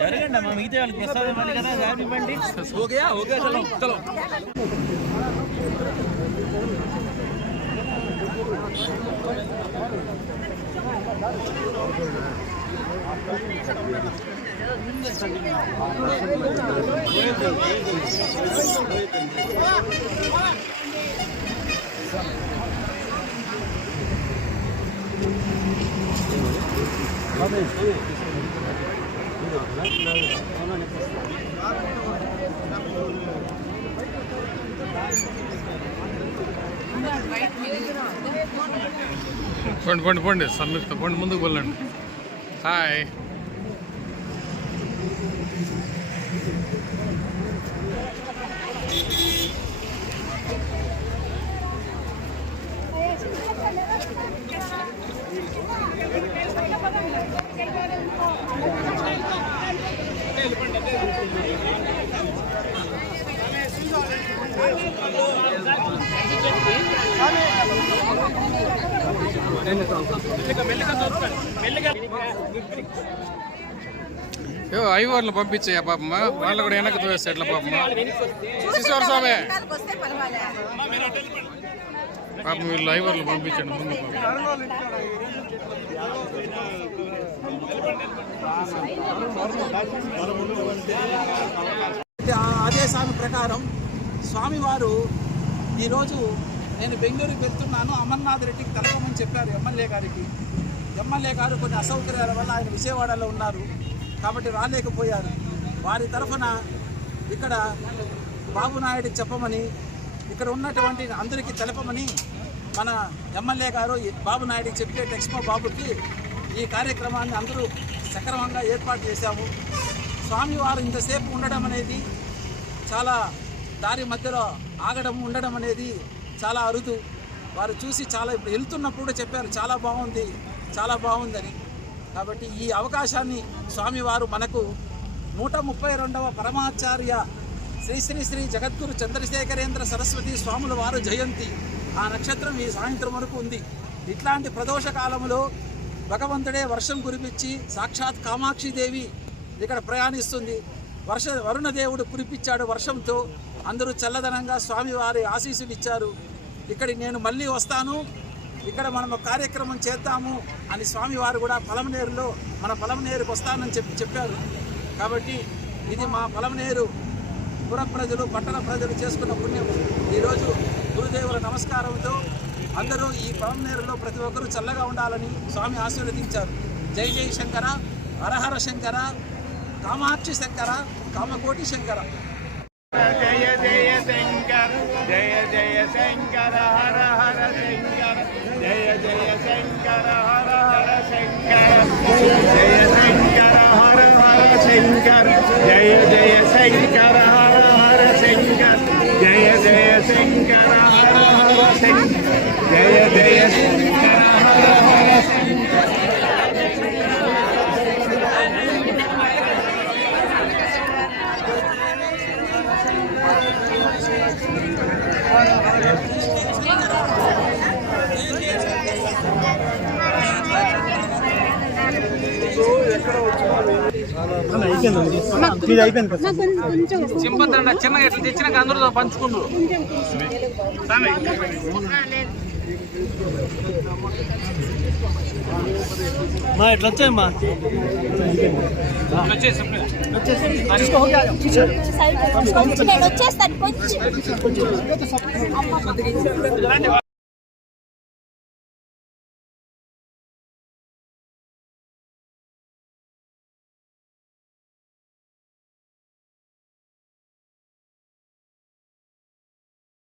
జరగండి అమ్మా, మిగతా వాళ్ళకి ప్రసాదం ఇవ్వాలి కదా, హ్యాపీ ఇవ్వండి. ఓకే ఓకే, చలో చలో. పండి పండి సంయుక్త పండి ముందుకు వెళ్ళండి. హాయ్, ఐవర్లు పంపించాయా పాపమ్మ, వాళ్ళు కూడా వెనక్కి తోస్తే ఎట్లా పాపమ్మ? శిశువార స్వామి పాపం వీళ్ళు ఐవర్లు పంపించండి ముందు. ఆదేశాల ప్రకారం స్వామివారు ఈరోజు నేను బెంగళూరుకి వెళ్తున్నాను, అమర్నాథ్ రెడ్డికి కలవమని చెప్పారు ఎమ్మెల్యే గారికి. ఎమ్మెల్యే గారు కొన్ని అసౌకర్యాల వల్ల ఆయన విజయవాడలో ఉన్నారు కాబట్టి రాలేకపోయారు. వారి తరఫున ఇక్కడ బాబు నాయుడికి చెప్పమని, ఇక్కడ ఉన్నటువంటి అందరికీ తెలపమని మన ఎమ్మెల్యే గారు బాబు నాయుడికి చెప్తే టెక్స్మో బాబుకి ఈ కార్యక్రమాన్ని అందరూ సక్రమంగా ఏర్పాటు చేశాము. స్వామివారు ఇంతసేపు ఉండడం అనేది, చాలా దారి మధ్యలో ఆగడం ఉండడం అనేది చాలా అరుదు. వారు చూసి చాలా ఇప్పుడు వెళ్తున్నప్పుడు చెప్పారు చాలా బాగుంది, చాలా బాగుందని. కాబట్టి ఈ అవకాశాన్ని స్వామివారు మనకు 132వ పరమాచార్య శ్రీ శ్రీ శ్రీ జగద్గురు చంద్రశేఖరేంద్ర సరస్వతి స్వాముల వారు జయంతి, ఆ నక్షత్రం ఈ సాయంత్రం వరకు ఉంది. ఇట్లాంటి ప్రదోష కాలంలో భగవంతుడే వర్షం కురిపించి సాక్షాత్ కామాక్షిదేవి ఇక్కడ ప్రయాణిస్తుంది. వరుణదేవుడు కురిపించాడు వర్షంతో, అందరూ చల్లదనంగా స్వామివారి ఆశీస్సులు ఇచ్చారు. ఇక్కడికి నేను మళ్ళీ వస్తాను, ఇక్కడ మనం కార్యక్రమం చేద్దాము అని స్వామివారు కూడా పలమనేరులో మన పలమనేరుకు వస్తానని చెప్పారు. కాబట్టి ఇది మా పలమనేరు పుర ప్రజలు, పట్టణ ప్రజలు చేసుకున్న పుణ్యం. ఈరోజు గురుదేవుల నమస్కారంతో అందరూ ఈ పలమనేరులో ప్రతి ఒక్కరూ చల్లగా ఉండాలని స్వామి ఆశీర్వదించారు. జై జై శంకర, హరహర శంకర, కామాక్షి శంకర, కామకోటి శంకర. జయ జయ శంకర, జయ జయ శంకర, హర హర శంకర, జయ జయ శంకర, హర హర శంకర, జయ శంకర, హర హర శంకర, జయ జయ శంకర, హర హర శంకర, జయ జయ శంకర, హర హర శంకర, జయ జయ శంకర, హర హర శంకర. చింపతండ చిన్నగా ఎట్లా తెచ్చినాక అందరూ పంచుకుంటూ మా ఎట్లా వచ్చాయమ్మా, వచ్చేస్తాను.